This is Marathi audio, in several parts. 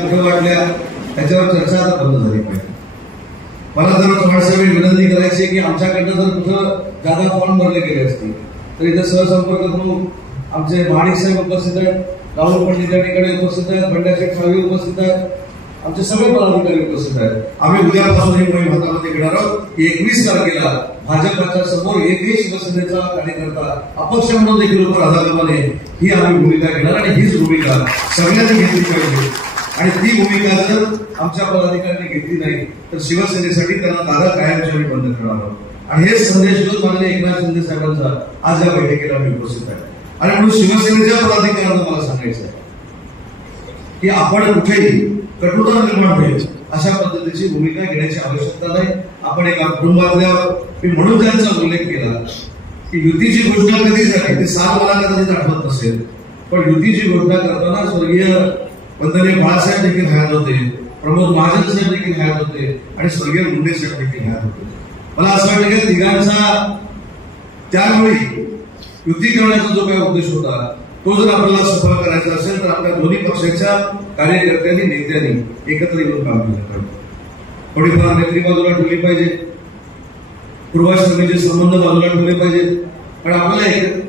कुठे वाटल्या त्याच्यावर चर्चा आता बंद झाली पाहिजे. मला जर थोडीशी विनंती करायची की आमच्याकडनं जर कुठं जादा फॉर्म भरले गेले असतील तर इथं सहसंपर्क प्रमुख आमचे महाडिक साहेब उपस्थित आहेत, राहुल पंडित या ठिकाणी उपस्थित आहेत, बंड्याचे ठावे उपस्थित आहेत, आमचे सगळे पदाधिकारी उपस्थित आहेत. आम्ही उद्यापासून ही मोहीम हातामध्ये घेणार आहोत की 21 तारखेला भाजपच्या समोर एकही शिवसेनेचा कार्यकर्ता अपक्ष म्हणून देखील उभं राहायला पाहिजे ही आम्ही भूमिका घेणार आणि हीच भूमिका सगळ्यांनी घेतली पाहिजे. आणि ती भूमिका जर आमच्या पदाधिकाऱ्यांनी घेतली नाही तर शिवसेनेसाठी त्यांना दादा कायमची बंद करणार आहोत. आणि हेच संदेश घेऊन माननीय एकनाथ शिंदे साहेबांचा आज या बैठकीला मी उपस्थित आहे. आणि म्हणून शिवसेनेच्या पदाधिकाऱ्यांना मला सांगायचं आहे की आपण कुठेही कटुता निर्माण होईल अशा पद्धतीची भूमिका घेण्याची आवश्यकता नाही. आपण एका कुटुंबातल्या म्हणून त्यांचा उल्लेख केला की युतीची घोषणा कधी झाली ते साल मला कदाचित आठवत नसेल, पण युतीची घोषणा करताना स्वर्गीय वंदनीय बाळासाहेब देखील हयात होते, प्रमोद महाजन साहेब देखील हयात होते आणि स्वर्गीय मुंडे साहेब देखील हयात होते. मला असं वाटतं की तिघांचा त्यावेळी युती करण्याचा जो काही उद्देश होता तो जर आपल्याला सफल करायचा असेल तर आपल्या दोन्ही पक्षाच्या कार्यकर्त्यांनी नेत्यांनी एकत्र येऊन काम केलं पाहिजे. थोडीफार मैत्री बाजूला ठेवली पाहिजे, पूर्वाश्रमीचे संबंध बाजूला ठेवले पाहिजे, पण आपल्याला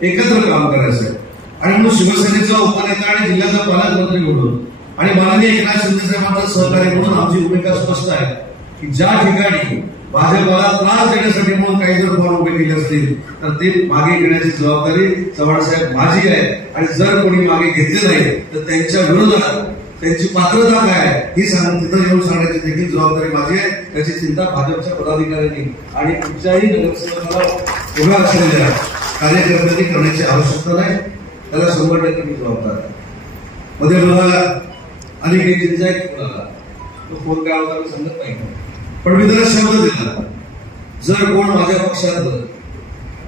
एकत्र काम करायचं आहे. आणि म्हणून शिवसेनेचा उपनेता आणि जिल्ह्याचा पालकमंत्री म्हणून आणि माननीय एकनाथ शिंदे साहेबांचा सहकार्य म्हणून आमची भूमिका स्पष्ट आहे की ज्या ठिकाणी भाजपला त्रास देण्यासाठी म्हणून काही जर फॉर्म उभे केले असतील तर ते मागे घेण्याची जबाबदारी चव्हाणसाहेब माझी आहे. आणि जर कोणी मागे घेतले नाही तर त्यांच्या विरोधात त्यांची पात्रता काय ही तिथं येऊन सांगण्याची देखील जबाबदारी माझी आहे. त्याची चिंता भाजपच्या पदाधिकाऱ्यांनी आणि कुठच्याही नगरसेवकाला उभ्या असलेल्या कार्यकर्त्यांनी करण्याची आवश्यकता नाही. त्याला 100% मी जबाबदार आहे. मध्ये मला अनेक चिंता तो फोन काय होता मी सांगत नाही, पण मी त्याला शब्द दिला जर कोण माझ्या पक्षात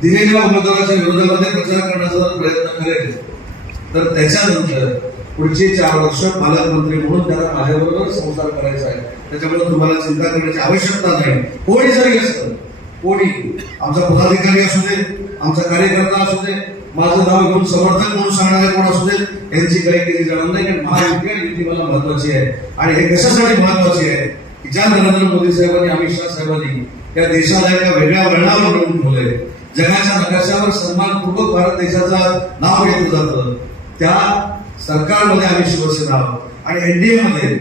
दिलेल्या उमेदवाराच्या विरोधामध्ये प्रचार करण्याचा प्रयत्न करेल तर त्याच्यानंतर पुढचे 4 वर्ष पालकमंत्री म्हणून त्याला माझ्याबरोबर संसार करायचा आहे. त्याच्यामुळे तुम्हाला चिंता करण्याची आवश्यकता नाही. कोणी जरी असतं, कोणी आमचा पदाधिकारी असू दे, आमचा कार्यकर्ता असू दे, माझं नाव घेऊन समर्थक म्हणून सांगणारे कोण असू दे, यांची काही केली जाणार नाही. कारण महायुती आणि युती मला महत्वाची आहे. आणि हे कशासाठी महत्वाची आहे की ज्या नरेंद्र मोदी साहेबांनी, अमित शाह साहेबांनी या देशाला एका वेगळ्या वळणावर नेऊन ठेवलंय, जगाच्या नकाशावर सन्मानपूर्वक भारत देशाचं नाव घेतलं जातं, त्या सरकारमध्ये आम्ही शिवसेना आहोत आणि एनडीए मध्ये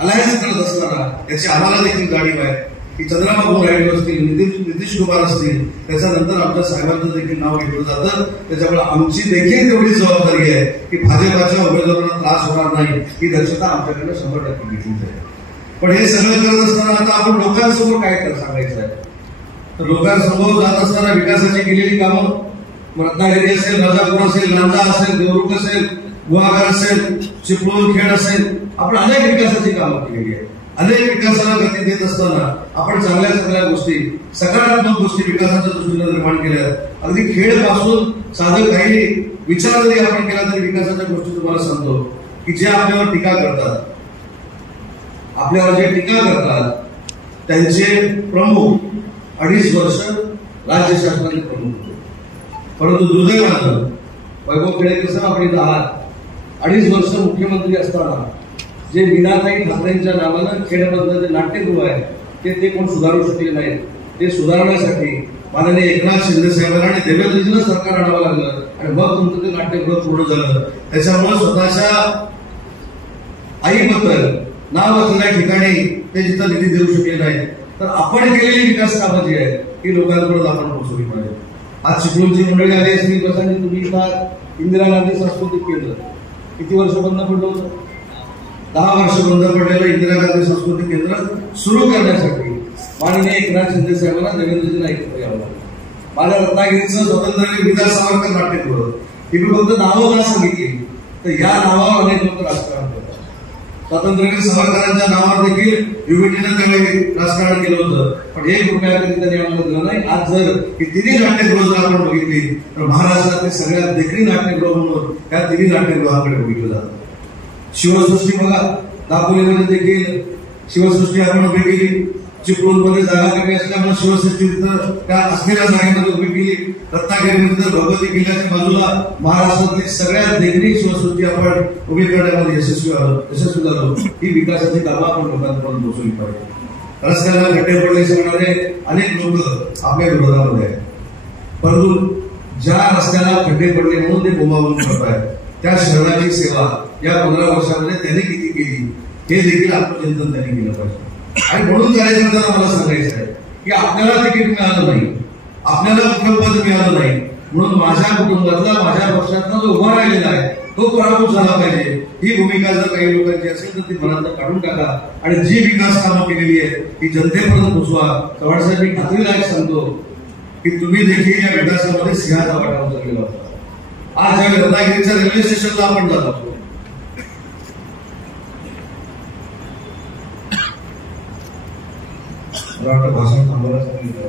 अलायन्स करत असताना याची आम्हाला देखील जाणीव आहे की चंद्रबाबू नायडू असतील, नितीश कुमार असतील, त्याच्यानंतर आमच्या साहेबांचं देखील नाव घेतलं जातं. त्याच्यामुळे आमची देखील तेवढी जबाबदारी आहे की भाजपाच्या उमेदवारांना त्रास होणार नाही ही दक्षता आमच्याकडे 100% घेतली जाईल. पण हे सगळं करत असताना आता आपण लोकांसमोर काय सांगायचं आहे तर लोकांसमोर जात असताना विकासाची केलेली कामं रत्नागिरी असेल, राजापूर असेल, लांजा असेल, देवरुख असेल, गुहागर असेल, चिपळूण, खेड असेल, आपण अनेक विकासाची कामं केलेली आहेत. अनेक विकासाला गती देत असताना आपण चांगल्या गोष्टी, सकारात्मक गोष्टी विकासाच्या दृष्टीने निर्माण केल्या. अगदी खेड पासून साधं काही विचार जरी आपण केला तरी विकासाच्या गोष्टी तुम्हाला सांगतो की जे आपल्यावर टीका करतात, त्यांचे प्रमुख 2.5 वर्ष राज्य शासनाचे प्रमुख होते. परंतु दुर्दैवानं वैभव खेडेकर साहेब आपण इथं आहात, 2.5 वर्ष मुख्यमंत्री असताना जे मीनाताई ठाकरेंच्या नावानं खेड्यामधलं जे नाट्यगृह आहे ते कोण सुधारू शकले नाहीत. ते सुधारण्यासाठी माननीय एकनाथ शिंदे साहेबांना आणि देवेंद्रजींना सरकार आणावं लागलं आणि मग तुमचं ते नाट्यगृह पूर्ण झालं. त्याच्यामुळे स्वतःच्या आईबद्दल नाव असलेल्या ठिकाणी ते जिथं निधी देऊ शकले नाही तर आपण केलेली विकास कामं जी आहेत ही लोकांपर्यंत आपण पोहोचवली पाहिजे. आज चिपळूणची मंडळी आली असतील, प्रशांत तुम्ही इथं इंदिरा गांधी सांस्कृतिक केंद्र किती वर्ष बंद पडलं होतं? 10 वर्ष बंद पडलेलं इंदिरा गांधी सांस्कृतिक केंद्र सुरू करण्यासाठी माननीय एकनाथ शिंदे साहेबांना देवेंद्रजींना एकत्र यावं लागलं. माझ्या रत्नागिरीचं स्वातंत्र्यवीर विद्या सावरकर नाट्यगृह ही मी फक्त नावं का सांगितली तर या नावावर अनेक लोक राजकारण करतात. स्वातंत्र्यवीर सावरकरांच्या नावावर देखील युवीटीनं त्यावेळी राजकारण केलं होतं, पण 1 रुपया तरी त्यांनी आम्हाला दिला नाही. आज जर ही 3 नाट्यगृह जर आपण बघितली तर महाराष्ट्रातली सगळ्यात देखणी नाट्यगृह म्हणून त्या 3 नाट्यगृहाकडे बघितलं जातं. शिवसृष्टी बघा, दापोलीमध्ये देखील शिवसृष्टी आपण उभी केली. चिपळूणमध्ये जागा कमी असल्यामुळे शिवसेनेची त्या असलेल्या जागेमध्ये उभी केली. रत्नागिरीमध्ये भगवती किल्ल्याच्या बाजूला महाराष्ट्रातली सगळ्यात देखणी शिवसृष्टी आपण उभी करण्यामध्ये यशस्वी झालो. ही विकासाची कामं आपण लोकांपर्यंत पोहोचवली पाहिजे. रस्त्याला खड्डे पडले म्हणणारे अनेक लोक आपल्या विरोधामध्ये आहेत, परंतु ज्या रस्त्याला खड्डे पडले म्हणून ते बोंबाबोंब करत आहेत त्या शहराची सेवा या 15 वर्षामध्ये त्यांनी किती केली हे देखील आत्मचिंतन त्यांनी केलं पाहिजे. आणि म्हणून करायचं मला सांगायचं आहे की आपल्याला तिकीट मिळालं नाही, आपल्याला पद मिळालं नाही, म्हणून माझ्या कुटुंबातला माझ्या पक्षातला जो उभा राहिलेला आहे तो पराभूत झाला पाहिजे. ही भूमिका जर काही लोकांची असेल तर ती मनात काढून टाका आणि जी विकास कामं केलेली आहे ती जनतेपर्यंत पोचवा. चव्हाण साहेब, मी खात्रीलायक सांगतो की तुम्ही देखील या विकासामध्ये सिंहाचा वाटा उचललेला होता. आज ज्या रत्नागिरीच्या रेल्वे स्टेशनला आपण जातो भाषण थांबवायला सांगितलं,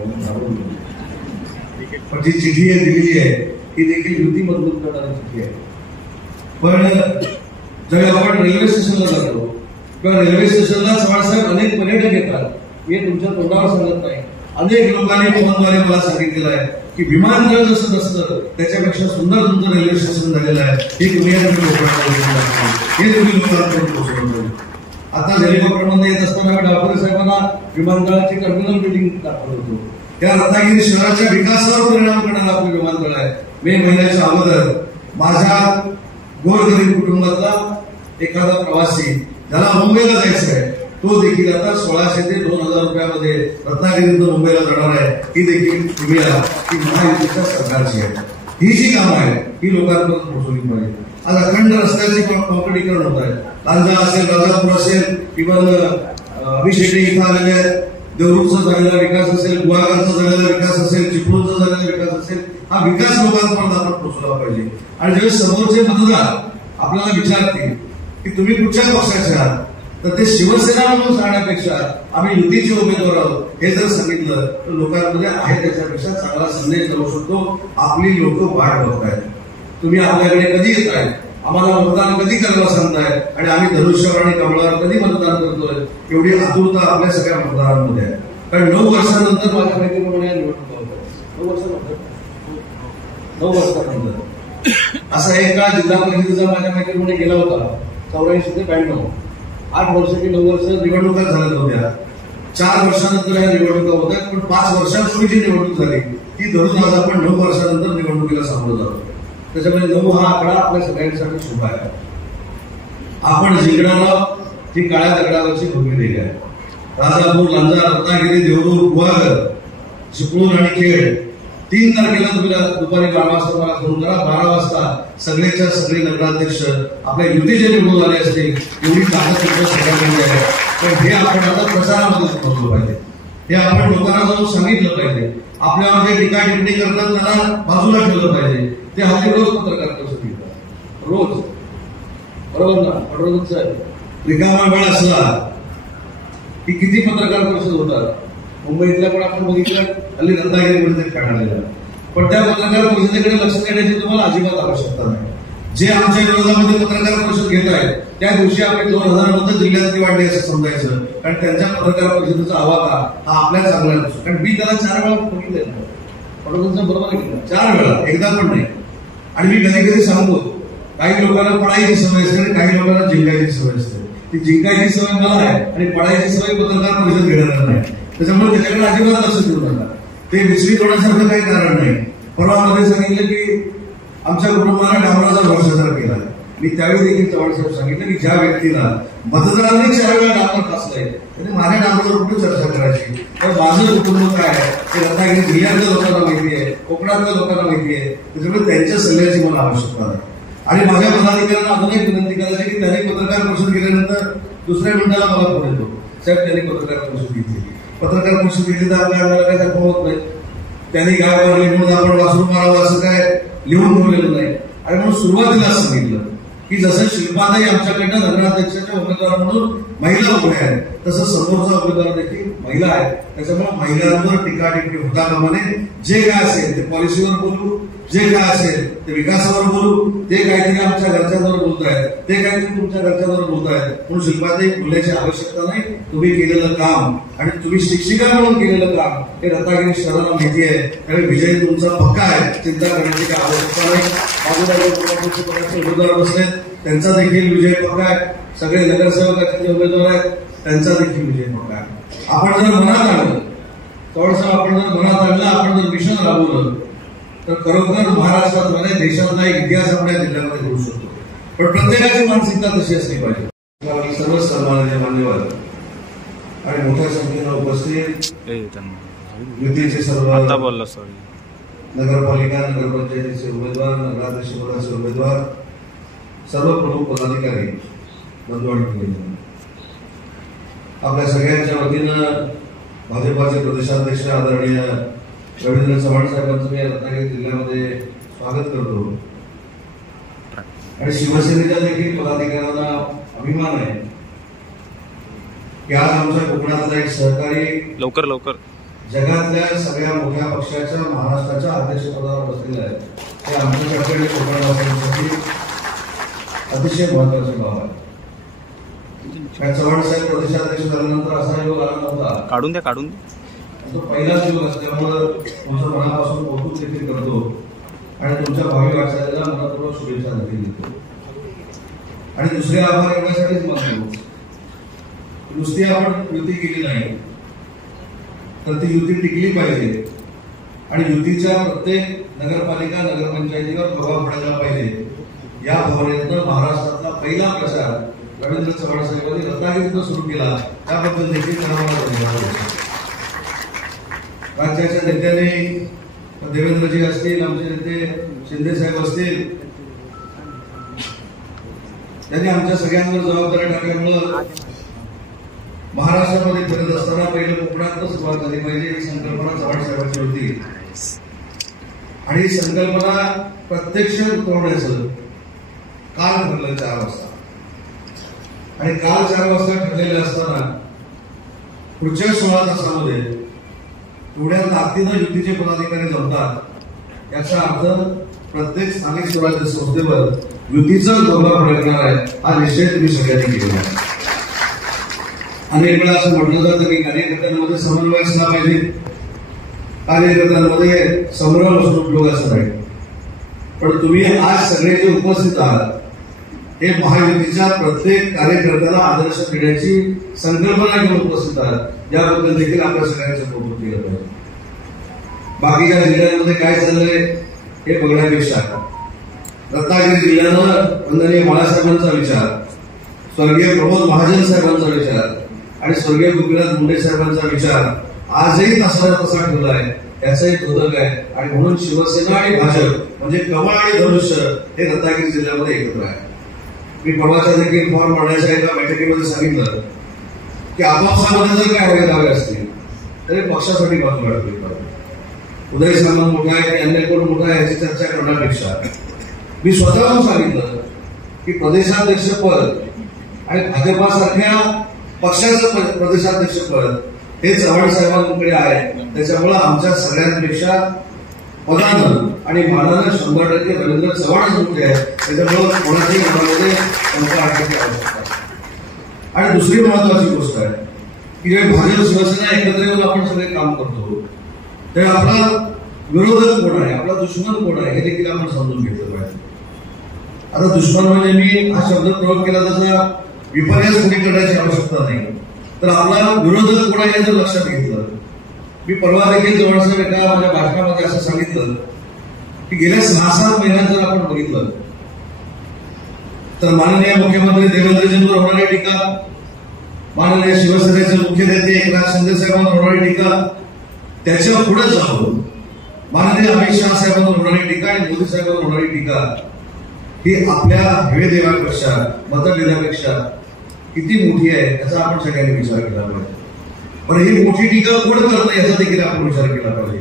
पण जी चिठी आहे दिलेली आहे ती देखील युती मजबूत करणारी चिठी आहे. पण जेव्हा आपण रेल्वे स्टेशनला जातो किंवा रेल्वे स्टेशनला चव्हाणसाहेब अनेक पर्यटक येतात, हे तुमच्या तोंडावर सांगत नाही. अनेक लोकांनी फोनद्वारे मला सांगितलेलं आहे की विमानतळ जसं नसतं त्याच्यापेक्षा सुंदर तुमचं रेल्वे स्टेशन झालेलं आहे. हे तुम्ही हे तुम्ही लोकांपर्यंत पोहोचवलं. आता हेलिकॉप्टरमध्ये येत असताना डावखरे साहेबांना विमानतळाची टर्मिनल बिल्डिंग दाखवत होतो. त्या रत्नागिरी शहराच्या विकासावर परिणाम करणारा आपलं विमानतळ आहे. मे महिन्याच्या अगोदर माझ्या गोरगरीब कुटुंबातला एखादा प्रवासी ज्याला मुंबईला जायचं आहे तो देखील आता 1600 ते 2000 रुपयामध्ये रत्नागिरीतून मुंबईला जाणार आहे. ही देखील सुविधा ही महायुतीच्या सरकारची आहे. ही जी कामं आहे ही लोकांपर्यंत पोहोचवली पाहिजे. आज अखंड रस्त्याचे कॉन्क्रिटीकरण होत आहे. लांजा असेल, राजापूर असेल, इव्हन अभिषेक इथं आलेले आहेत. देवरूखचा झालेला विकास असेल, गुहागरचा झालेला विकास असेल, चिपळूणचा झालेला विकास असेल, हा विकास लोकांपर्यंत आपण पोहोचवला पाहिजे. आणि ज्यावेळेस समोरचे मतदार आपल्याला विचारतील की तुम्ही कुठच्या पक्षाचे आहात तर ते शिवसेना म्हणून सांगण्यापेक्षा आम्ही युतीचे उमेदवार आहोत हे जर सांगितलं तर लोकांमध्ये आहे त्याच्यापेक्षा चांगला संदेश जाऊ शकतो. आपली लोक वाट बघतायत, तुम्ही आपल्याकडे कधी येताय, आम्हाला मतदान कधी करायला सांगताय आणि आम्ही धनुष्यवर आणि कमळावर कधी मतदान करतोय एवढी आतुरता आपल्या सगळ्या मतदारांमध्ये आहे. कारण 9 वर्षानंतर माझ्या माहितीप्रमाणे निवडणुका होतात. 9 वर्षानंतर असा एक काळ जिल्हा परिषदेचा माझ्या माहितीप्रमाणे गेला होता 84 ते 92. 8 वर्ष की 9 वर्ष निवडणुका झाल्या होत्या. 4 वर्षानंतर ह्या निवडणुका होत आहेत. पण 5 वर्षांपूर्वी जी निवडणूक झाली ती धरून आज आपण 9 वर्षानंतर निवडणुकीला सामोरं जातो. त्याच्यामुळे 9 हा आकडा आपल्या सगळ्यांसाठी शुभ आहे. आपण जिंकणारा ती काळ्या दगडावरची भूमी दिली आहे. राजापूर, लांजा, रत्नागिरी, देवरूख, गुहागर, चिपळूण आणि खेड 3 तारखेला तुम्ही दुपारी 12 वाजता मला फोन करा. 12 वाजता सगळेच्या सगळे नगराध्यक्ष आपल्या युतीचे निवडून आले असतील एवढी ताकद तुमच्या सगळ्यांमध्ये आहे. पण हे आपण आता प्रचारामध्ये समजलं पाहिजे, हे आपण लोकांना जाऊन सांगितलं पाहिजे. आपल्यावर जे टीका टिप्पणी करतात त्यांना बाजूला ठेवलं पाहिजे. ते हल्ली रोज पत्रकार परिषद घेतात, रोज, बरोबर ना? रोज रिकामा वेळ असला की किती पत्रकार परिषद होतात. मुंबईतल्या पण आपण बघितलं, हल्ली रत्नागिरीमध्ये काढलेलं. पण त्या पत्रकार परिषदेकडे लक्ष देण्याची तुम्हाला अजिबात आवश्यकता नाही. जे आमच्या विरोधामध्ये पत्रकार परिषद घेत आहेत त्या दिवशी आपण 2000 मध्ये जिल्ह्यातली वाढली असं समजायचं. कारण त्यांच्या पत्रकार परिषदेचा आवाका हा आपल्या चांगला नसतो. कारण मी त्याला 4 वेळा बघितलंय, बरोबर आहे, 4 वेळा, एकदा पण नाही. आणि मी कधी कधी सांगतो काही लोकांना पडायची सवय असते आणि काही लोकांना जिंकायची सवय असते. ती जिंकायची सवय मला आहे आणि पडायची सवय पत्रकार परिषद घेणार नाही. त्याच्यामुळे त्याच्याकडे अजिबात लक्ष देऊ नका. ते विचलित होण्यासारखं काही कारण नाही. परवा मध्ये सांगितलं की आमच्या कुटुंबाला डांबराचा भ्रष्टाचार केला. मी त्यावेळी देखील चव्हाणसाहेब सांगितलं की ज्या व्यक्तीला मतदारांनी 4 वेळा डांबर फासलंय त्याने माझ्या डांबरावर कुठे चर्चा करायची. तर माझं कुटुंब काय आहे ते रत्नागिरी जिल्ह्यातल्या लोकांना माहिती आहे, कोकणातल्या लोकांना माहिती आहे. त्याच्यामुळे त्यांच्या सल्ल्याची मला आवश्यकता आहे. आणि माझ्या पदाधिकाऱ्यांना अजून एक विनंती करायची की त्यांनी पत्रकार परिषद केल्यानंतर दुसऱ्या मिनिटाला मला फोन येतो, साहेब त्यांनी पत्रकार परिषद घेतली. पत्रकार परिषद घेतली तर आपल्याला काही दाखवा होत नाही. त्यांनी काय मारले म्हणून आपण वासरू मारावं असं काय लिहून ठेवलेलं नाही. आणि म्हणून सुरुवातीला सांगितलं की जसं शिल्पाताई आमच्याकडनं नगराध्यक्षाच्या उमेदवार म्हणून महिला उभ्या आहेत तसं समोरचा उमेदवार देखील महिला आहे. त्याच्यामुळे महिलांवर टीका टिप्पणी होता कामा नये. जे काय असेल ते पॉलिसीवर बोलू, जे काय असेल ते विकासावर बोलू. ते काहीतरी आमच्या घरच्यांवर बोलतायत, ते काहीतरी तुमच्या घरच्यांवर बोलतायत म्हणून शिल्पाताई बोलण्याची आवश्यकता नाही. तुम्ही केलेलं काम आणि तुम्ही शिक्षिका म्हणून केलेलं काम हे रत्नागिरी शहराला माहिती आहे. त्यामुळे विजय तुमचा पक्का आहे, चिंता करण्याची काही आवश्यकता नाही. बाजूला उमेदवार बसले त्यांचा देखील विजय पक्का आहे. सगळे नगरसेवकाचे उमेदवार आहेत त्यांचा देखील विजय पक्का आहे. आपण जर मनात आणलं थोडंसं, आपण जर मनात आणलं, आपण जर मिशन राबवलं तर खरोखर महाराष्ट्रात मध्ये देशातला एक इतिहास आपल्या जिल्ह्यामध्ये होऊ शकतो. पण प्रत्येकाची मानसिकता तशी असली पाहिजे. सर्वच सन्माननीय मान्यवर आणि मोठ्या संख्येनं उपस्थित युतीचे सर्व नगरपालिका नगरपंचायतीचे उमेदवार, नगराध्यक्ष पदाचे उमेदवार, सर्व प्रमुख पदाधिकारी बंधू आणि भगिनी, आपल्या सगळ्यांच्या वतीनं भाजपाचे प्रदेशाध्यक्ष आदरणीय रवींद्र चव्हाण साहेबांचं मी रत्नागिरी जिल्ह्यामध्ये स्वागत करतो. आणि शिवसेनेच्या देखील पदाधिकाऱ्यांना अभिमान आहे की आज आमच्या कोकणातला एक सहकारी लवकर जगातल्या सगळ्या मोठ्या पक्षाच्या महाराष्ट्राच्या अध्यक्षपदावर बसलेला आहे. ते आमच्यासाठी कोकणवासियांसाठी अतिशय महत्वाची बाब आहे. चव्हाण साहेब प्रदेशाध्यक्ष झाल्यानंतर असा योग आला नव्हता. काढून द्या तो पहिलाच योग असल्यामुळं तुमचं मनापासून कौतुक देखील करतो आणि तुमच्या भावी वाटचालीला मनपूर्वक शुभेच्छा देखील देतो. आणि दुसरे आभार एवढ्यासाठीच मानतो, नुसती आपण युती केली नाही तर ती युती टिकली पाहिजे आणि युतीच्या प्रत्येक नगरपालिका नगरपंचायतीवर प्रभाव पडायला पाहिजे. या भावनेतनं महाराष्ट्रातला पहिला प्रचार रवींद्र चव्हाण साहेबांनी रत्नागिरीतनं सुरू केला, त्याबद्दल देखील राज्याच्या नेत्यांनी देवेंद्रजी असतील, आमचे नेते शिंदे साहेब असतील, त्यांनी आमच्या सगळ्यांवर जबाबदारी टाकल्यामुळं महाराष्ट्रामध्ये फिरत असताना पहिले कोकणातच सुरुवात झाली पाहिजे ही संकल्पना चव्हाण साहेबांची होती. आणि ही संकल्पना प्रत्यक्ष उतरवण्याचं काल ठरलं 4 वाजता. आणि काल 4 वाजता ठरलेलं असताना पुढच्या 16 तासामध्ये एवढ्या ताकदीनं युतीचे पदाधिकारी जमतात याचा अर्थ प्रत्येक स्थानिक स्वराज्य संस्थेवर युतीचा दबाव पडणार आहे हा निश्चय तुम्ही सगळ्यांनी केला आहे. अनेक वेळा असं म्हटलं जातं की कार्यकर्त्यांमध्ये समन्वय असला पाहिजे, कार्यकर्त्यांमध्ये संभ्रम असणं उपयोग असं नाही. पण तुम्ही आज सगळे जे उपस्थित आहात हे महायुतीच्या प्रत्येक कार्यकर्त्याला आदर्श देण्याची संकल्पना घेऊन उपस्थित आहात, याबद्दल देखील आपल्या सगळ्यांचं कौतुक केलं पाहिजे. बाकीच्या जिल्ह्यांमध्ये काय चाललंय हे बघण्यापेक्षा रत्नागिरी जिल्ह्यानं वंदनीय बाळासाहेबांचा विचार, स्वर्गीय प्रमोद महाजन साहेबांचा विचार आणि स्वर्गीय गोपीनाथ मुंडे साहेबांचा विचार आजही तसा तसा ठेवलाय, याचा एक उदक आहे. आणि म्हणून शिवसेना आणि भाजप म्हणजे कमळ आणि धनुष्य हे रत्नागिरी जिल्ह्यामध्ये एकत्र आहे. मी परवाच्या देखील फॉर्म भरण्याच्या एका बैठकीमध्ये सांगितलं की आपापसामध्ये जर काय हवे दावे असतील तरी पक्षासाठी बाजूला ठेवली पाहिजे. उदय सामंत मोठा आहे की अन्य कोण मोठा आहे याची चर्चा करण्यापेक्षा मी स्वतःहून सांगितलं की प्रदेशाध्यक्ष पद आणि भाजपासारख्या पक्षाचं प्रदेशाध्यक्ष पद हे चव्हाण साहेबांकडे आहे. त्याच्यामुळे आमच्या सगळ्यांपेक्षा पदानं आणि मानानं 100% रवींद्र चव्हाण मोठे आहे. त्याच्यामुळे कोणाच्याही मनामध्ये शंका आणण्याची आवश्यकता आहे. आणि दुसरी महत्वाची गोष्ट आहे की जेव्हा भाजप शिवसेना एकत्र येऊन आपण सगळे काम करतो तेव्हा आपला विरोधक कोण आहे, आपला दुश्मन कोण आहे हे देखील आपण समजून घेतलं पाहिजे. आता दुश्मन म्हणजे मी हा शब्द प्रयोग केला तसा विपर्यास कोणी करण्याची आवश्यकता नाही, तर आपला विरोधक कोण आहे हे जर लक्षात घेतलं. मी परवा देखील जवळचं एका माझ्या भाषणामध्ये असं सांगितलं की गेल्या 6-7 महिन्यात जर आपण बघितलं तर माननीय मुख्यमंत्री देवेंद्रजींवर होणारी टीका, माननीय शिवसेनेचे मुख्य नेते एकनाथ शिंदे साहेबांवर होणारी टीका, त्याच्या पुढे जाऊन माननीय अमित शहा साहेबांवर होणारी टीका आणि मोदी साहेबांवर होणारी टीका ही आपल्या हवे देण्यापेक्षा मतभेदापेक्षा किती मोठी आहे याचा आपण सगळ्यांनी विचार केला पाहिजे. पण ही मोठी टीका कोण करतं याचा देखील आपण विचार केला पाहिजे.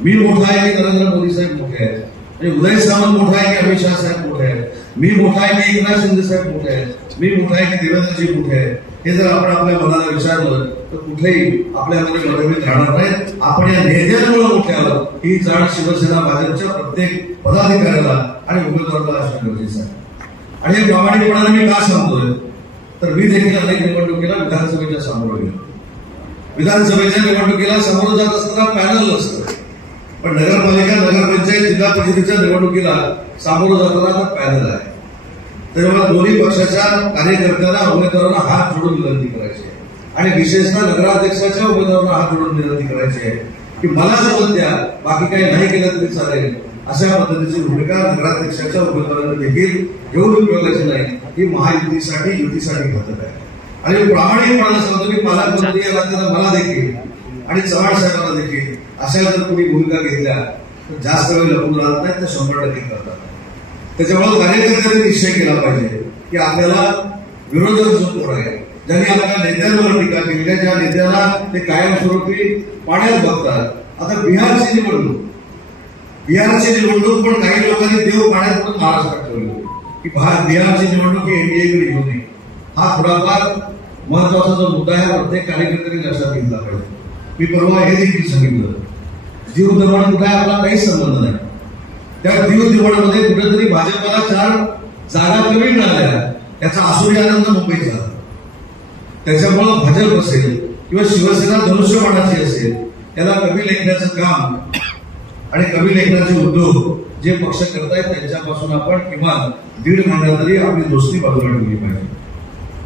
मी मोठा आहे की नरेंद्र मोदी साहेब मोठे आहेत, आणि उदय सामंत मोठा आहे की अमित शहा साहेब मोठे आहेत, मी मोठा आहे की एकनाथ शिंदे साहेब मोठे आहेत, मी मोठा आहे की देवेंद्रजी मोठे आहेत, हे जर आपण आपल्या मनाला विचारलं तर कुठेही आपल्यामध्ये मतभेद राहणार नाहीत. आपण या नेत्यांमुळे मोठे आहोत ही जाण शिवसेना भाजपच्या प्रत्येक पदाधिकाऱ्याला आणि उमेदवाराला असणं गरजेचं आहे. आणि हे प्रामाणिकपणाने मी का सांगतोय तर मी देखील अनेक निवडणुकीला विधानसभेच्या सामोरं गेलो. विधानसभेच्या निवडणुकीला सामोरं जात असताना पॅनल नसतं, पण नगरपालिका, नगरपंचायत, जिल्हा परिषदेच्या निवडणुकीला सामोरं जाताना आता पॅनल आहे. तेव्हा दोन्ही पक्षाच्या कार्यकर्त्यांना, उमेदवारांना हात जोडून विनंती करायची आहे आणि विशेषतः नगराध्यक्षाच्या उमेदवारांना हात जोडून विनंती करायची आहे की मला सोबत द्या, बाकी काही नाही केलं तरी चालेल, अशा पद्धतीची भूमिका नगराध्यक्षाच्या उमेदवारांना देखील घेऊन उपयोगाची नाही. ही महायुतीसाठी, युतीसाठी घातक आहे. आणि प्रामाणिकपणाने सांगतो की पालकमंत्री या नात्यानं मला देखील आणि चव्हाण साहेबांना देखील अशा जर तुम्ही भूमिका घेतल्या तर जास्त वेळ लपून राहत नाही, तर 100% करतात. त्याच्यामुळे कार्यकर्त्यांनी निश्चय केला पाहिजे की आपल्याला विरोधक जो कोण आहे, ज्यांनी आपल्या नेत्यांवर टीका केली, ज्या नेत्याला ते कायमस्वरूपी पाण्यात बघतात. आता बिहारची निवडणूक पण काही लोकांनी देव पाण्यात पण महाराष्ट्रात ठेवली की बिहारची निवडणूक ही एनडीएकडे घेऊ नये. हा थोडाफार महत्वाचा जो मुद्दा आहे, प्रत्येक कार्यकर्त्यांनी लक्षात घेतला पाहिजे. मी परवा हे देखील सांगितलं, दीव दमण कुठे आपला काहीच संबंध नाही. त्या दीव दमणमध्ये कुठेतरी भाजपला 4 जागा कमी मिळाल्या, याचा आसुरी आनंद मुंबईत झाला. त्याच्यामुळं भाजप असेल किंवा शिवसेना धनुष्यबाणाची असेल, त्याला कमी लेखण्याचं काम आणि कमी लेखनाचे उद्योग जे पक्ष करतायत त्यांच्यापासून आपण किमान 1.5 महिना तरी आपली दोस्ती बाजूला ठेवली पाहिजे.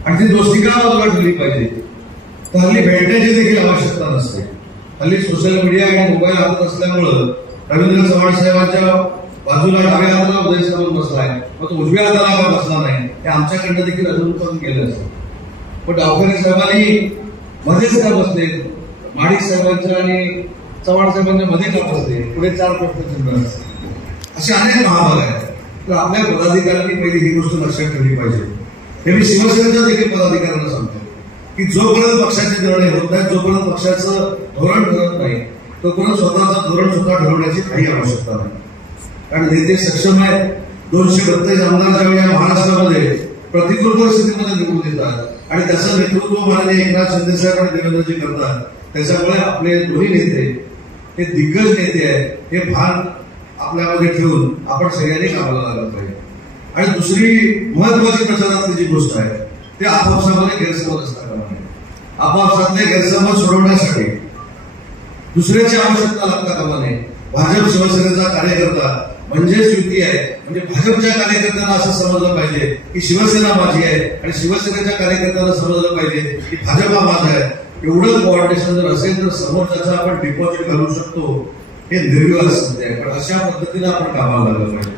आणि ती दोस्ती का बाजूला ठेवली पाहिजे, तर हल्ली भेटण्याची देखील आवश्यकता नसते. हल्ली सोशल मीडिया आणि मोबाईल हातात असल्यामुळं रवींद्र चव्हाण साहेबांच्या बाजूला डाव्या हाताला उदय सामंत बसलाय, मग तो उजव्या हाताला का बसला नाही, हे आमच्याकडनं देखील अजून पण केलं असतं. पण डावखरे साहेबांनी मध्येच का बसले, माडिक साहेबांच्या आणि चव्हाण साहेबांच्या मध्ये का बसले, पुढे 4 प्रश्नचिन्ह असते. असे अनेक महाभाग आहेत. तर आपल्या पदाधिकाऱ्यांनी पहिली ही गोष्ट लक्षात ठेवली पाहिजे. हे मी शिवसेनेच्या देखील पदाधिकाऱ्यांना सांगतो की जोपर्यंत पक्षाचे निर्णय होत नाहीत, जोपर्यंत पक्षाचं धोरण ठरत नाही, तोपर्यंत स्वतःचं धोरण स्वतः ठरवण्याची काही आवश्यकता नाही. कारण नेते सक्षम आहेत. 232 आमदार ज्यावेळी या महाराष्ट्रामध्ये प्रतिकूल परिस्थितीमध्ये निवडून येतात आणि त्याचं नेतृत्व माननीय एकनाथ शिंदे साहेब आणि देवेंद्रजी करतात. त्याच्यामुळे आपले दोन्ही नेते हे दिग्गज नेते आहेत, हे भान आपल्यामध्ये ठेवून आपण सगळ्यांनी कामाला लागलं पाहिजे. आणि दुसरी महत्वाची प्रचारातली जी गोष्ट आहे, ते आपापसामध्ये गैरसमज असता कामा नये. आपापसातले गैरसमज सोडवण्यासाठी दुसऱ्याची आवश्यकता लागता कामा नये. भाजप शिवसेनेचा कार्यकर्ता म्हणजेच युती आहे, म्हणजे भाजपच्या कार्यकर्त्यांना असं समजलं पाहिजे की शिवसेना माझी आहे आणि शिवसेनेच्या कार्यकर्त्यांना समजलं पाहिजे की भाजप हा माझा आहे. एवढं कोऑर्डिनेशन जर असेल तर समोरच्याचा आपण डिपॉझिट घालू शकतो. हे निर्विवाद सत्य आहे. पण अशा पद्धतीने आपण कामाला लागलं पाहिजे.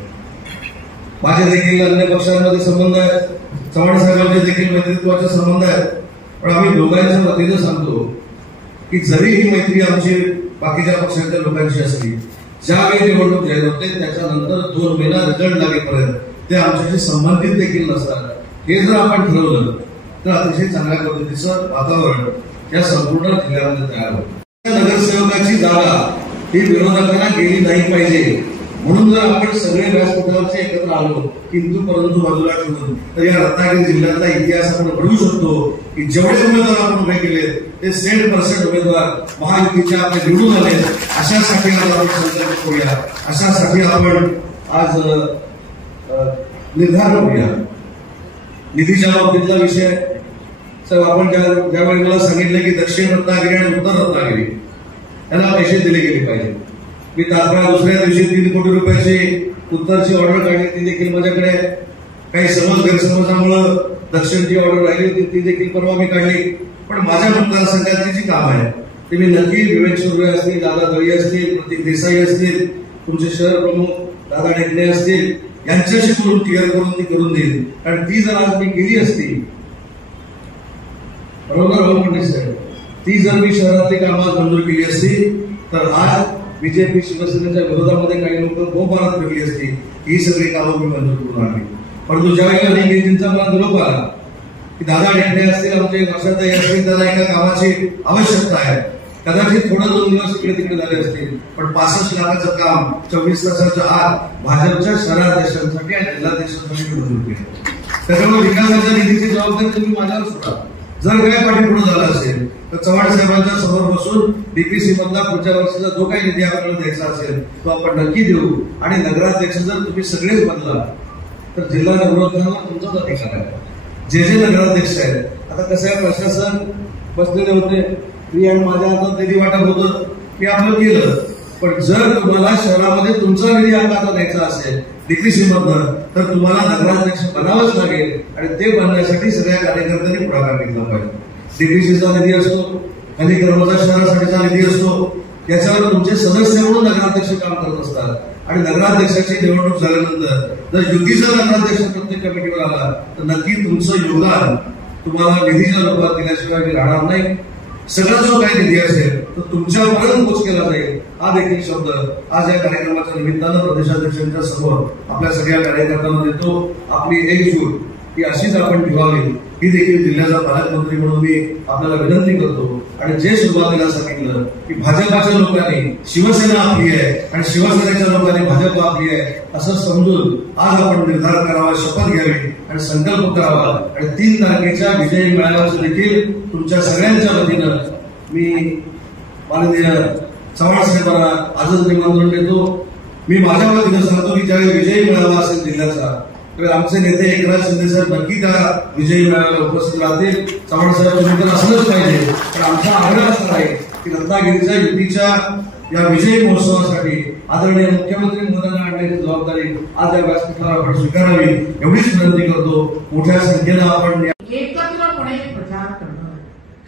माझे देखील अन्य पक्षांमध्ये संबंध आहेत, चव्हाण साहेबांचे देखील नेतृत्वाचे संबंध आहेत. पण आम्ही दोघांच्या वतीनं सांगतो की जरी ही मैत्री आमची बाकीच्या पक्षांच्या लोकांची असली, ज्यावेळी निवडणूक जाहीर होते त्याच्यानंतर 2 महिना रिझल्ट लागेपर्यंत ते आमच्याशी संबंधित देखील नसतात. हे जर आपण ठरवलं तर अतिशय चांगल्या पद्धतीचं वातावरण या संपूर्ण जिल्ह्यामध्ये तयार होतं. नगरसेवकाची जागा ही विरोधकांना गेली नाही पाहिजे, म्हणून जर आपण सगळे व्यासपीठावरचे एकत्र आलो, किंतु परंतु बाजूला ठेवून, तर या रत्नागिरी जिल्ह्यातला इतिहास आपण घडवू शकतो की जेवढे उमेदवार आपण उभे केले ते 100% उमेदवार महायुतीच्या आपले निवडून आले. अशासाठी आपण संकल्प करूया, अशासाठी आपण आज निर्धार करूया. निधीच्या बाबतीतला विषय सर, आपण ज्यावेळी मला सांगितलं की दक्षिण रत्नागिरी आणि उत्तर रत्नागिरी यांना पैसे दिले गेले पाहिजे, मी तात्काळ दुसऱ्या दिवशी 3 कोटी रुपयाची उत्तरची ऑर्डर काढली. ती देखील माझ्याकडे काही गैरसमजामुळे दक्षिणची ऑर्डर राहिली होती, ती देखील परवा मी काढली. पण माझ्या मतदारसंघातली जी काम आहे ते मी नक्की विवेक सुर्वे असतील, दादा दळी असतील, प्रतीक देसाई असतील, तुमचे शहर प्रमुख दादा डेकणे असतील, यांच्याशी बोलून क्लिअर करून ती करून देईल. कारण ती जर आज मी केली असती, बरोबर पंडित साहेब, ती जर मी शहरातली कामात मंजूर केली असती तर आज बीजेपी शिवसेनेच्या विरोधामध्ये काही लोक गोमारात फिरली असती. ही सगळी कामं मी मंजूर करून आणली. परंतु ज्यावेळेला लिंगेजींचा मला निरोप आला की दादा डेकणे असतील, आमचे वर्षाताई असतील, त्याला एका कामाची आवश्यकता आहे, कदाचित थोडं 2 दिवस इकडे तिकडे झाले असतील, पण 65 लाखाचं काम 24 तासाच्या आत भाजपच्या शहराध्यक्षांसाठी आणि जिल्हाध्यक्षांसाठी मंजूर केलं. त्याच्यामुळे विकासाच्या निधीची जबाबदारी तुम्ही माझ्यावर सोडा. जर काय पाठीपुढे झालं असेल तर चव्हाण साहेबांच्या समोर बसून डीपीसी मधला पुढच्या वर्षाचा जो काही निधी आपल्याला द्यायचा असेल तो आपण नक्की देऊ. आणि नगराध्यक्ष जर तुम्ही सगळेच बदला तर जिल्हा निवडणुकांवर तुमचाच अधिकार आहे. जे नगराध्यक्ष आहेत, आता कसं आहे, प्रशासन बसलेले होते, मी आणि माझ्या हातात निधी वाटप होतं, मी आपलं केलं. पण जर तुम्हाला शहरामध्ये तुमचा निधी हातात द्यायचा असेल डीपीसीमधनं, तर तुम्हाला नगराध्यक्ष बनावंच लागेल आणि ते बनण्यासाठी सगळ्या कार्यकर्त्यांनी पुढाकार घेतला पाहिजे. डीपीसीचा निधी असतो, खाली कर्मचारी शहरासाठीचा निधी असतो, याच्यावर तुमचे सदस्य म्हणून नगराध्यक्ष काम करत असतात आणि नगराध्यक्षाची निवडणूक झाल्यानंतर जर युतीचा नगराध्यक्ष प्रत्येक कमिटीवर आला तर नक्की तुमचं योगदान तुम्हाला निधीच्या रूपात दिल्याशिवाय राहणार नाही. सगळा जो काही निधी असेल तो तुमच्यापर्यंत पोहोचला जाईल, हा देखील शब्द आज या कार्यक्रमाच्या निमित्तानं प्रदेशाध्यक्षांच्या समोर आपल्या सगळ्या कार्यकर्त्यांना देतो. आपली एकजूट ही अशीच आपण ठेवावी, ही देखील जिल्ह्याचा पालकमंत्री म्हणून मी आपल्याला विनंती करतो. आणि जे सुरुवातीला सांगितलं की भाजपाच्या लोकांनी शिवसेना आपली आहे आणि शिवसेनेच्या लोकांनी भाजप आपली आहे, असं समजून आज आपण निर्धार करावा, शपथ घ्यावी आणि संकल्प करावा. आणि 3 तारखेच्या विजयी मेळाव्याचं देखील तुमच्या सगळ्यांच्या वतीनं मी माननीय चव्हाण साहेबांना आजच निमंत्रण देतो. मी माझ्या वतीनं सांगतो की ज्यावेळी विजयी मेळावा असेल जिल्ह्याचा, तर आमचे नेते एकनाथ शिंदे साहेब नक्की त्या विजयी मेळाव्याला उपस्थित राहतील. चव्हाण साहेब तुम्ही तर असलंच पाहिजे. पण आमचा आग्रह असा आहे की रत्नागिरीच्या युतीच्या या विजयी महोत्सवासाठी आदरणीय मुख्यमंत्री महोदयांना आणण्याची जबाबदारी आज या व्यासपीठावर आपण स्वीकारावी, एवढीच विनंती करतो. मोठ्या संख्येनं आपण एकत्रपणे प्रचार करणं,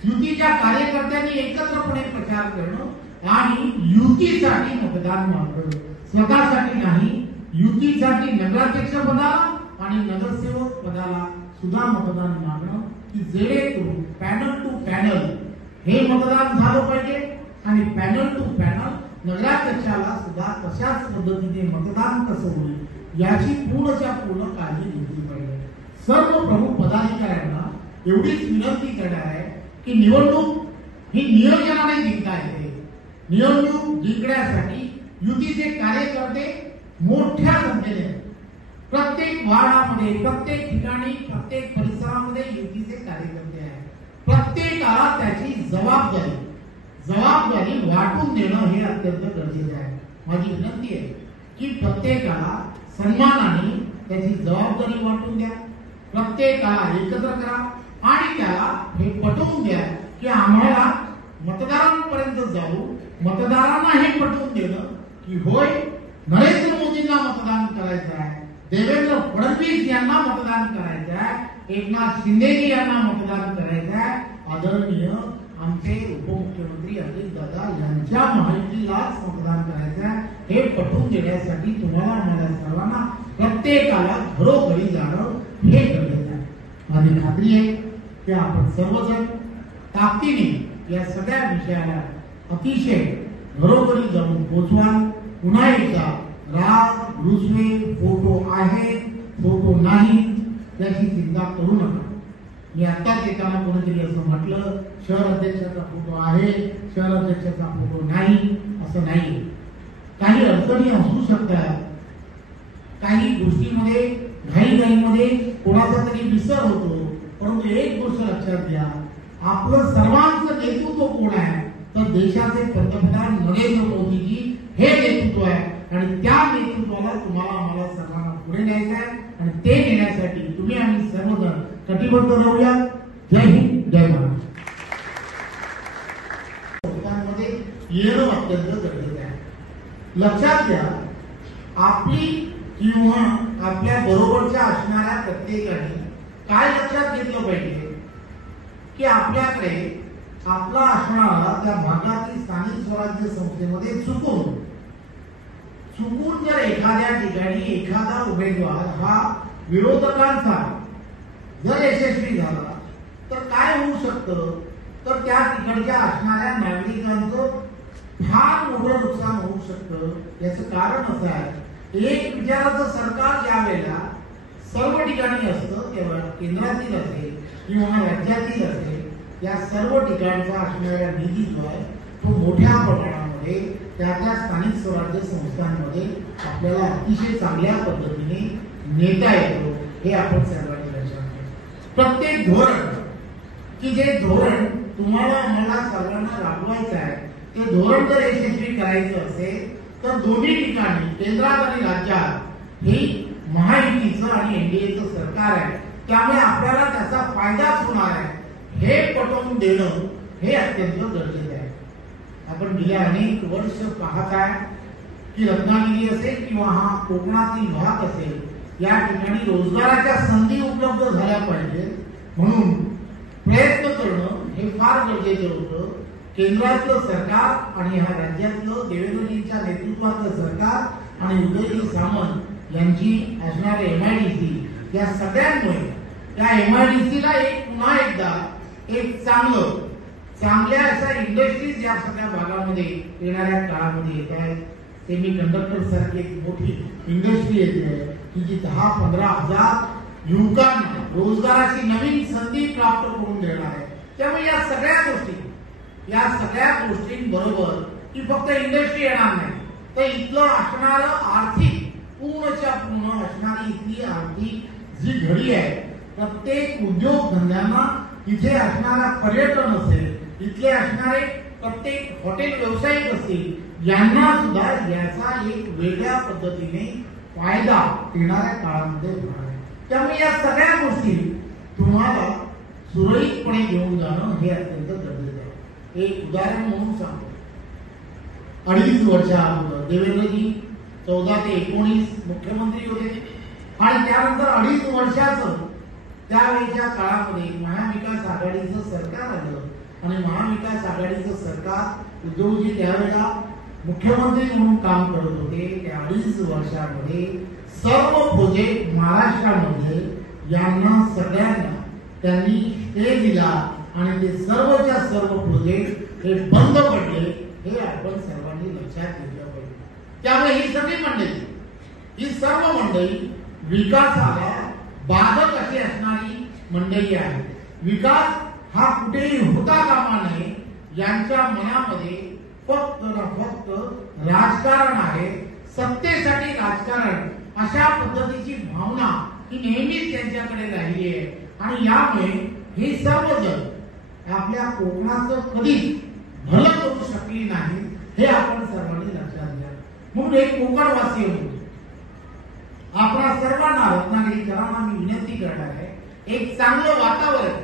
युतीच्या कार्यकर्त्यांनी एकत्रपणे प्रचार करणं आणि युतीसाठी मतदान मागणं, स्वतःसाठी नाही, युतीसाठी नगराध्यक्ष पदाला आणि नगरसेवक पदाला सुद्धा मतदान मागणं, की जेणेकरून पॅनल टू पॅनल हे मतदान झालं पाहिजे आणि पॅनल टू पॅनल नगराध्यक्षाला सुद्धा तशाच पद्धतीने मतदान कसं होईल याची पूर्णच्या पूर्ण काळजी घेतली पाहिजे. सर्व प्रमुख पदाधिकाऱ्यांना एवढीच विनंती करणार आहे की निवडणूक ही नियोजनाने जिंकता येते. निवडणूक जिंकण्यासाठी युतीचे कार्यकर्ते मोठ्या संख्येने प्रत्येक वार्डामध्ये, प्रत्येक ठिकाणी, प्रत्येक परिसरामध्ये युतीचे कार्यकर्ते आहेत. प्रत्येकाला त्याची जबाबदारी वाटून देणं हे अत्यंत गरजेचं आहे. माझी विनंती आहे की प्रत्येकाला सन्मानाने त्याची जबाबदारी वाटून द्या, प्रत्येकाला एकत्र करा आणि त्याला हे पटवून द्या की आम्हाला मतदारांपर्यंत जाऊ, मतदारांना हे पटवून देणं की होय नरेंद्र मोदींना मतदान करायचं आहे, देवेंद्र फडणवीस यांना मतदान करायचं आहे, एकनाथ शिंदेजी यांना मतदान करायचं आहे, आदरणीय आमचे उपमुख्यमंत्री अजित दादा यांच्या माहितीलाच मतदान करायचं आहे, हे पटवून देण्यासाठी तुम्हाला मला सर्वांना प्रत्येकाला घरोघरी जाणं हे गरजेचं आहे. माझी खात्री आहे की आपण सर्वजण ताकदीने या सगळ्या विषयाला अतिशय घरोघरी जाऊन पोहोचवा. पुन्हा एकदा राग रुसवे फोटो आहे फोटो नाही याची चिंता करू नका. मी आत्ताच येताना कोणीतरी असं म्हटलं शहर अध्यक्षाचा फोटो आहे, शहर अध्यक्षाचा फोटो नाही, असं नाही. काही अडचणी असू शकतात, काही गोष्टीमध्ये घाईघाईमध्ये कोणाचा तरी विसर होतो. परंतु एक गोष्ट लक्षात घ्या, आपलं सर्वांचं नेतृत्व कोण आहे तर देशाचे पंतप्रधान नरेंद्र मोदीजी हे नेतृत्व आहे आणि त्या नेतृत्वाला तुम्हाला आम्हाला सर्वांना पुढे न्यायचं आहे आणि ते नेण्यासाठी तुम्ही आम्ही सर्वजण कटिबद्ध राहूया. जय हिंद, जय महाराष्ट्र. येणं अत्यंत गरजेचं आहे. लक्षात घ्या, आपली किंवा आपल्या बरोबरच्या असणाऱ्या प्रत्येकाने काय लक्षात घेतलं पाहिजे की आपल्याकडे आपला असणारा त्या भागातील स्थानिक स्वराज्य संस्थेमध्ये चुकून जर एखाद्या ठिकाणी एखादा उमेदवार हा विरोधकांचा जर यशस्वी झाला तर काय होऊ शकतं तर त्या ठिकाणच्या असणाऱ्या नागरिकांचं फार मोठं नुकसान होऊ शकतं. याचं कारण असं आहे, एक विचाराचं सरकार ज्या वेळेला सर्व ठिकाणी असतं तेव्हा केंद्रातील असेल किंवा राज्यातील असेल या सर्व ठिकाणचा असणारा निधी जो आहे तो मोठ्या प्रमाणामध्ये त्या स्थानिक स्वराज्य संस्थांमध्ये आपल्याला अतिशय चांगल्या पद्धतीने नेता येतो. हे आपण सर्वांनी लक्षात घ्या. प्रत्येक धोरण की जे धोरण तुम्हाला मला सर्वांना राबवायचं आहे ते धोरण जर यशस्वी करायचं असेल तर दोन्ही ठिकाणी केंद्रात आणि राज्यात ही महायुतीचं आणि एनडीएचं सरकार आहे त्यामुळे आपल्याला त्याचा फायदाच होणार आहे हे पटवून देणं हे अत्यंत गरजेचं आहे. आपण गेल्या अनेक वर्ष पाहत आहे की रत्नागिरी असेल किंवा हा कोकणातील भाग असेल, या ठिकाणी रोजगाराच्या संधी उपलब्ध झाल्या पाहिजेत म्हणून प्रयत्न करणं हे फार गरजेचं होतं. केंद्रातलं सरकार आणि ह्या राज्यातलं देवेंद्रजींच्या नेतृत्वातलं सरकार आणि उदयजी सामंत यांची असणारे MIDC या सगळ्यांमुळे त्या MIDCला पुन्हा एकदा एक चांगल्या अशा इंडस्ट्रीज या सगळ्या भागामध्ये येणाऱ्या काळामध्ये येत आहेत. सेमी कंडक्टर सारखी एक मोठी इंडस्ट्री येते आहे की जी 10-15 हजार युवकांना रोजगाराची नवीन संधी प्राप्त करून देणार आहे. त्यामुळे या सगळ्या गोष्टींबरोबर की फक्त इंडस्ट्री येणार नाही, तर इथलं असणारं आर्थिक पूर्णच्या पूर्ण असणारी इथली आर्थिक जी घडी आहे, प्रत्येक उद्योग धंद्यांना इथे असणारा पर्यटन असेल, इथले असणारे प्रत्येक हॉटेल व्यावसायिक असतील, यांना सुद्धा याचा एक वेगळ्या पद्धतीने फायदा येणाऱ्या काळामध्ये होणार आहे. त्यामुळे या सगळ्या गोष्टी तुम्हाला सुरळीतपणे घेऊन जाणं हे अत्यंत गरजेचं आहे. एक उदाहरण म्हणून सांगतो. 2.5 वर्षाअगोदर देवेंद्रजी 14 ते 19 मुख्यमंत्री होते आणि त्यानंतर 2.5 वर्षाचं त्यावेळेच्या काळामध्ये महाविकास आघाडीचं सरकार आलं आणि महाविकास आघाडीचं सरकार उद्धवजी त्यावेळेला मुख्यमंत्री म्हणून काम करत होते. त्या 2.5 वर्षामध्ये सर्व प्रोजेक्ट महाराष्ट्रामध्ये यांना सगळ्यांना त्यांनी स्टे दिला आणि ते सर्वच्या सर्व प्रोजेक्ट हे बंद पडले हे आपण सर्वांनी लक्षात घेतलं पाहिजे. त्यामुळे ही सर्व मंडळी विकासाला बाधक अशी असणारी मंडळी आहे. विकास हा कुठेही होता कामा नये यांच्या मनामध्ये फक्त राजकारण आहे, सत्तेसाठी राजकारण अशा पद्धतीची भावना ही नेहमीच त्यांच्याकडे राहिली आहे आणि यामुळे हे सर्वजण आपल्या कोकणाचं कधीच भलं करू शकली नाही हे आपण सर्वांनी लक्षात घ्या. म्हणून एक कोकणवासी म्हणून आपणा सर्वांना रत्नागिरीकरांना मी विनंती करणार आहे, एक चांगलं वातावरण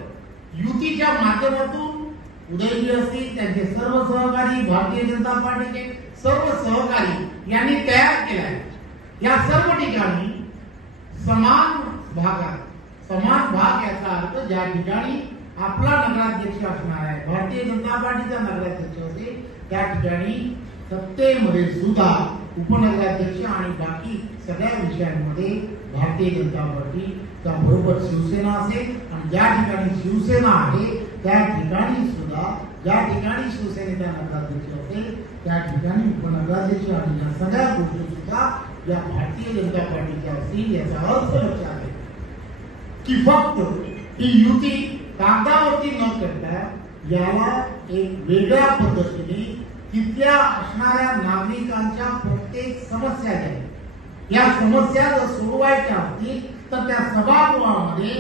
युतीच्या माध्यमातून उदयजी असतील, त्यांचे सर्व सहकारी, भारतीय जनता पार्टीचे सर्व सहकारी यांनी तयार केला आहे. या सर्व ठिकाणी समान भाग याचा अर्थ ज्या ठिकाणी आपला नगराध्यक्ष असणार आहे, भारतीय जनता पार्टीचा नगराध्यक्ष असेल, त्या ठिकाणी सत्तेमध्ये सुद्धा उपनगराध्यक्ष आणि बाकी सगळ्या विषयांमध्ये भारतीय जनता पार्टीचा बरोबर शिवसेना असेल आणि ज्या ठिकाणी शिवसेना आहे त्या ठिकाणी सुद्धा ज्या ठिकाणी शिवसेनेचा नगराध्यक्ष असेल त्या ठिकाणी उपनगराध्यक्ष आणि या सगळ्या गोष्टी सुद्धा या भारतीय जनता पार्टीच्या असतील. याचा अर्थ लक्षात आहे की फक्त ही युती कागदावरती न करता याला एक वेगळ्या पद्धतीने तिथल्या असणाऱ्या नागरिकांच्या प्रत्येक समस्या आहेत, या समस्या जर सोडवायच्या असतील तर त्या सभागृहामध्ये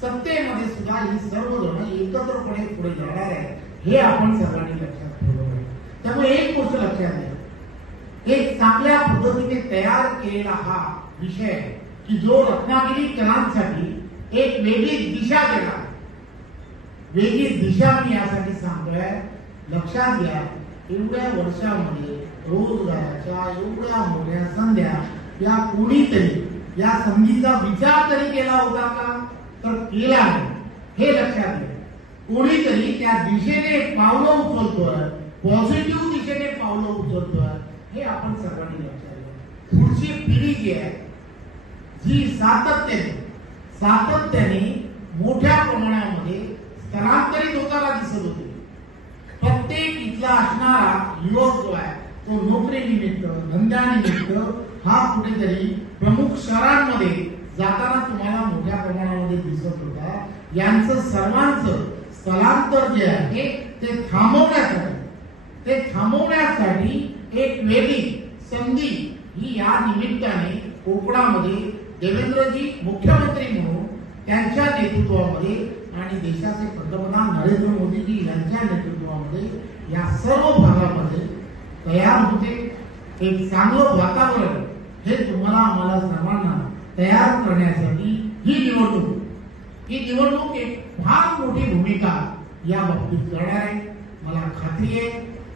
सत्तेमध्ये सुद्धा ही सर्वजण एकत्रपणे पुढे जाणार आहे हे आपण सर्वांनी लक्षात ठेवलं पाहिजे. त्यामुळे एक गोष्ट लक्षात घ्या, एक चांगल्या पद्धतीने तयार केलेला हा विषय आहे की जो रत्नागिरीकरांसाठी एक वेगळी दिशा देणार. वेगळी दिशा मी यासाठी सांगतोय, लक्षात घ्या, एवढ्या वर्षामध्ये रोजगाराच्या एवढ्या मोठ्या संध्या या कोणीतरी या संधीचा विचार तरी केला होता का? तर केला नाही. हे लक्षात घ्या. कोणीतरी त्या दिशेने पावलं उचलतोय, पॉझिटिव्ह दिशेने पावलं उचलतोय हे आपण सर्वांनी लक्षात घ्या. पुढची पिढी जी आहे जी सातत्याने मोठ्या प्रमाणामध्ये स्थलांतरित होताना दिसत होते. प्रत्येक इथला असणारा युवक जो आहे तो नोकरीनिमित्त धंद्यानिमित्त हा कुठेतरी प्रमुख शहरांमध्ये जाताना तुम्हाला मोठ्या प्रमाणामध्ये दिसत होता. यांचं सर्वांचं स्थलांतर जे आहे ते थांबवण्यासाठी एक वेगळी संधी ही या निमित्ताने कोकणामध्ये देवेंद्रजी मुख्यमंत्री म्हणून त्यांच्या नेतृत्वामध्ये आणि देशाचे पंतप्रधान नरेंद्र मोदीजी यांच्या नेतृत्वामध्ये या सर्व भागामध्ये तयार होते. एक चांगलं वातावरण हे तुम्हाला आम्हाला सर्वांना तयार करण्यासाठी ही निवडणूक ही निवडणूक एक फार मोठी भूमिका या बाबतीत करणार आहे. मला खात्री आहे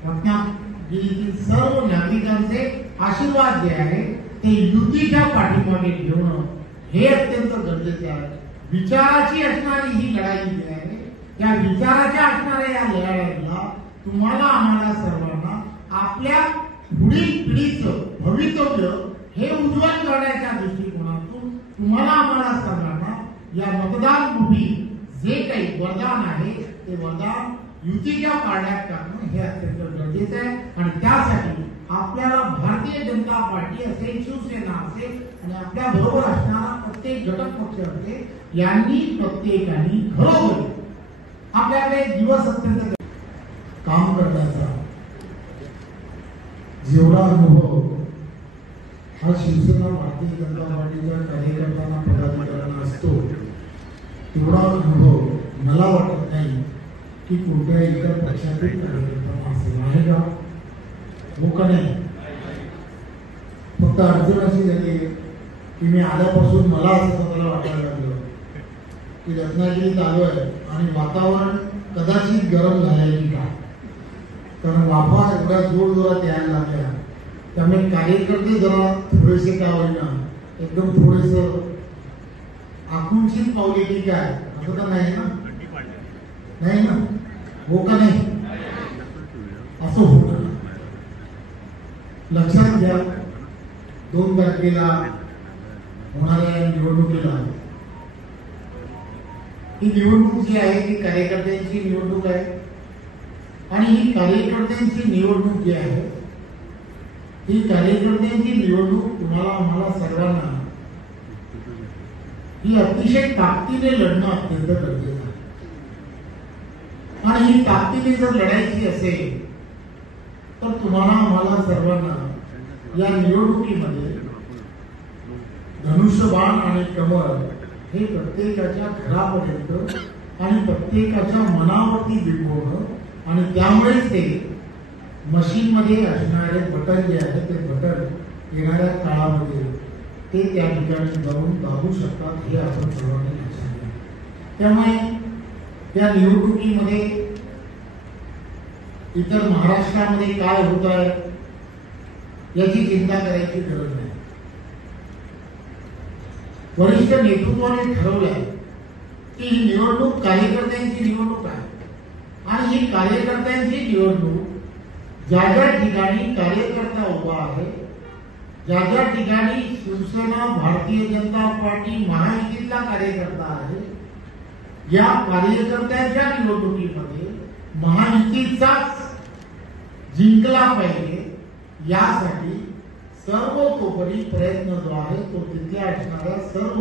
रत्नागिरीतील सर्व नागरिकांचे आशीर्वाद जे आहे ते युतीच्या पाठीमागे घेऊन हे अत्यंत गरजेचे आहे. विचाराची असणारी ही लढाई जी आहे या विचाराच्या असणाऱ्या या लढाईला तुम्हाला आम्हाला सर्वांना आपल्या पुढील पिढीचं भवितव्य हे उज्ज्वल करण्याच्या दृष्टिकोनातून तुम्हाला आम्हाला सर्वांना या मतदानरूपी जे काही वरदान आहे ते वरदान युतीच्या पारड्यात करणं हे अत्यंत गरजेचं आहे. आणि त्यासाठी आपल्याला भारतीय जनता पार्टी असेल, शिवसेना असेल आणि आपल्या बरोबर असणारा प्रत्येक घटक पक्ष असेल यांनी प्रत्येकाने घरोघरी आपल्याकडे दिवस अत्यंत काम करण्याचा जेवढा अनुभव हा शिवसेना भारतीय जनता पार्टीच्या कार्यकर्त्यांना पदाधिकाऱ्यांना असतो तेवढा अनुभव मला वाटत नाही की कोणत्या इतर पक्षातील कार्यकर्त्यांना असेल. आहे का? हो का नाही? फक्त अडचण अशी झाली की मी आल्यापासून मला असं स्वतःला वाटायला लागलं की रत्नागिरीत आलोय आणि वातावरण कदाचित गरम झालेली का, कारण वाफा एवढ्या जोर जोरात यायला लागल्या त्यामुळे कार्यकर्ते जरा थोडेसे का होईना एकदम थोडेस आकुंचित पावले की काय, असं तर नाही ना? नाही ना? हो का नाही? असं होत लक्षात घ्या. 2 तारखेला होणाऱ्या निवडणुकीला ही निवडणूक जी आहे ती कार्यकर्त्यांची निवडणूक आहे आणि ही कार्यकर्त्यांची निवडणूक जी आहे ही कार्यकर्त्यांची निवडणूक तुम्हाला आम्हाला सर्वांना ही अतिशय ताकदीने लढणं अत्यंत गरजेचं आहे. आणि ही ताकदीने जर लढायची असेल तर तुम्हाला आम्हाला सर्वांना या निवडणुकीमध्ये धनुष्यबाण आणि कमळ हे प्रत्येकाच्या घरापर्यंत आणि प्रत्येकाच्या मनावरती बिंबवणं आणि त्यामुळेच ते मशीन मध्ये असणारे बटन जे आहे ते बटन येणाऱ्या काळामध्ये ते त्या ठिकाणी जाऊन दाबू शकतात हे आपण सर्वांनी लक्षात घ्या. त्यामुळे त्या निवडणुकीमध्ये इतर महाराष्ट्रामध्ये काय होत आहे याची चिंता करायची गरज नाही. वरिष्ठ नेतृत्वाने ठरवलंय की ही निवडणूक कार्यकर्त्यांची निवडणूक आहे आणि ही कार्यकर्त्यांची निवडणूक ज्या ज्या ठिकाणी कार्यकर्ता उभा आहे, ज्या ज्या ठिकाणी शिवसेना भारतीय जनता पार्टी महायुतीतला कार्यकर्ता आहे, या कार्यकर्त्यांच्या निवडणुकीमध्ये महायुतीचाच जिंकला पाहिजे यासाठी सर्वतोपरी प्रयत्न जो आहे तो तिथे असणाऱ्या सर्व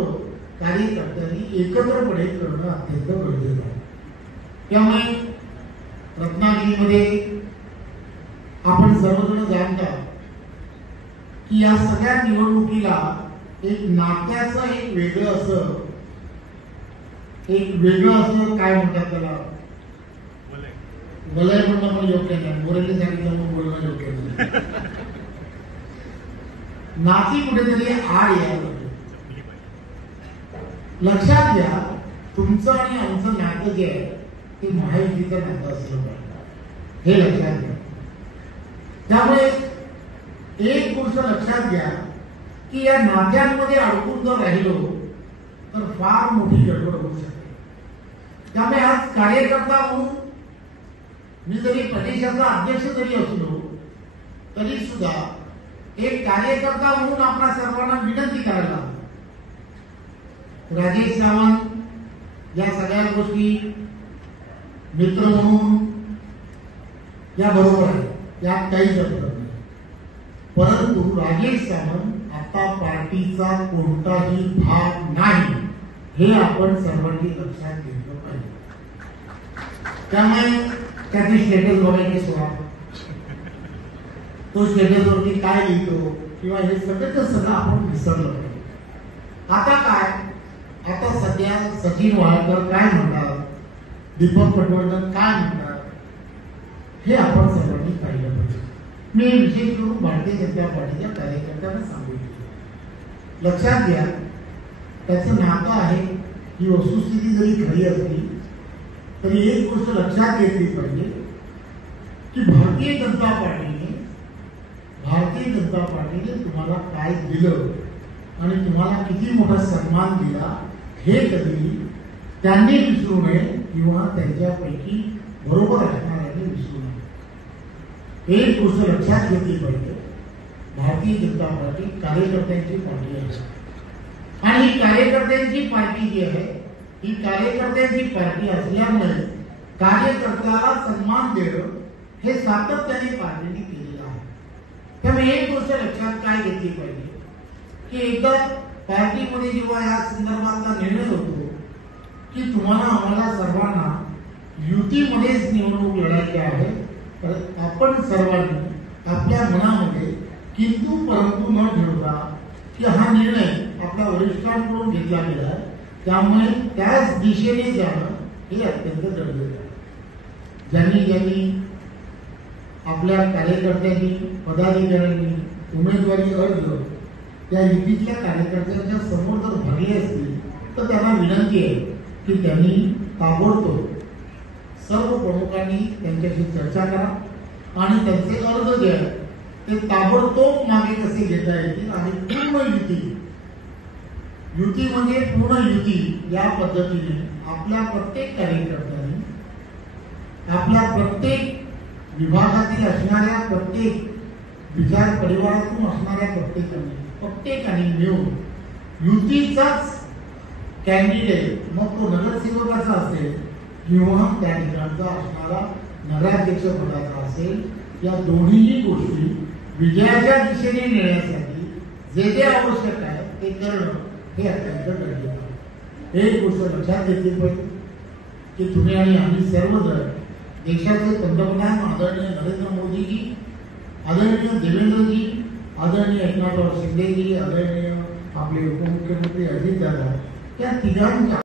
कार्यकर्त्यांनी एकत्रपणे करणं अत्यंत गरजेचं आहे. त्यामुळे रत्नागिरीमध्ये आपण सर्वजण जाणता की या सगळ्या निवडणुकीला एक नात्याचं एक वेगळं असं काय म्हणतात त्याला, वलय म्हणणं पण योग्य नाही, मोरेली सांगितलं मग बोलणं योग्य नाही. नाती कुठेतरी आड यायला लक्षात घ्या. तुमचं आणि आमचं नातं जे आहे ते महायुतीचं नातं असलं पाहिजे हे लक्षात घ्या. त्यामुळे एक गोष्ट लक्षात घ्या की या नात्यांमध्ये अडकून जर राहिलो तर फार मोठी गडबड होऊ शकते. त्यामुळे आज कार्यकर्ता म्हणून मी जरी प्रदेशाचा अध्यक्ष जरी असलो तरी सुद्धा एक कार्यकर्ता म्हणून आपल्या सर्वांना विनंती करायला, राजेश सावंत या सगळ्या गोष्टी मित्र म्हणून या बरोबर आहे, यात काहीच अर्थ नाही. परंतु राजेश सावंत आता पार्टीचा कोणताही भाग नाही हे आपण सर्वांनी लक्षात घेतलं पाहिजे. त्यामुळे त्याचे स्टेटस बघायचे सोडा, तो स्टेटस वरती काय लिहितो किंवा हे सगळं आपण विसरलं पाहिजे. आता काय, आता सध्या सचिन वाळकर काय म्हणतात, दीपक पटवर्धन काय म्हणतात हे आपण सर्वांनी पाहिलं पाहिजे. मी विशेष करून भारतीय जनता पार्टीच्या कार्यकर्त्यांना सांगू इच्छितो, लक्षात घ्या त्याचं नातं आहे ही वस्तुस्थिती जरी खरी असली तरी एक गोष्ट लक्षात घेतली पाहिजे की भारतीय जनता पार्टीने तुम्हाला काय दिलं आणि तुम्हाला किती मोठा सन्मान दिला हे कधी त्यांनी विसरू नये किंवा त्यांच्यापैकी बरोबर असणाऱ्यांनी विसरू नये. एक गोष्ट लक्षात घेतली पाहिजे, भारतीय जनता पार्टी कार्यकर्त्यांची पार्टी आहे आणि ही कार्यकर्त्यांची पार्टी जी आहे ही कार्यकर्त्यांची पार्टी असल्यामुळे कार्यकर्त्याला सन्मान देणं हे सातत्याने पार्टीने केलेलं आहे. त्यामुळे एक गोष्ट लक्षात काय घेतली पाहिजे की एकदा पार्टीमध्ये जेव्हा या संदर्भातला निर्णय होतो की तुम्हाला आम्हाला सर्वांना युतीमध्येच निवडणूक लढायची आहे, तर आपण सर्वांनी आपल्या मनामध्ये किंतु परंतु न ठेवता की हा निर्णय आपल्या वरिष्ठांकडून घेतला गेला आहे, त्यामुळे त्याच दिशेने जाणं हे अत्यंत गरजेचं आहे. ज्यांनी आपल्या कार्यकर्त्यांनी पदाधिकाऱ्यांनी उमेदवारी अर्ज त्या युतीतल्या कार्यकर्त्यांच्या समोर जर भरले असतील तर त्यांना विनंती आहे की त्यांनी ताबडतोब सर्व प्रमुखांनी त्यांच्याशी चर्चा करा आणि त्यांचे अर्ज जे आहेत ते ताबडतोब मागे कसे घेता येतील आणि पूर्ण युती म्हणजे पूर्ण युती या पद्धतीने आपल्या प्रत्येक कार्यकर्त्यांनी आपल्या प्रत्येक विभागातील असणाऱ्या प्रत्येक विचार परिवारातून असणाऱ्या प्रत्येकाने मिळून युतीचाच कॅन्डिडेट मग तो नगरसेवकाचा असेल किंवा त्या ठिकाणचा असणारा नगराध्यक्ष पदाचा असेल, या दोन्हीही गोष्टी विजयाच्या दिशेने नेण्यासाठी जे जे आवश्यक आहे ते करणं हे अत्यंत गरजेचं आहे. एक गोष्ट लक्षात घेतली पाहिजे की तुम्ही आणि आम्ही सर्वजण देशाचे पंतप्रधान आदरणीय नरेंद्र मोदीजी, आदरणीय देवेंद्रजी, आदरणीय एकनाथराव शिंदेजी, आदरणीय आपले उपमुख्यमंत्री अजितदादा, या तिघांच्या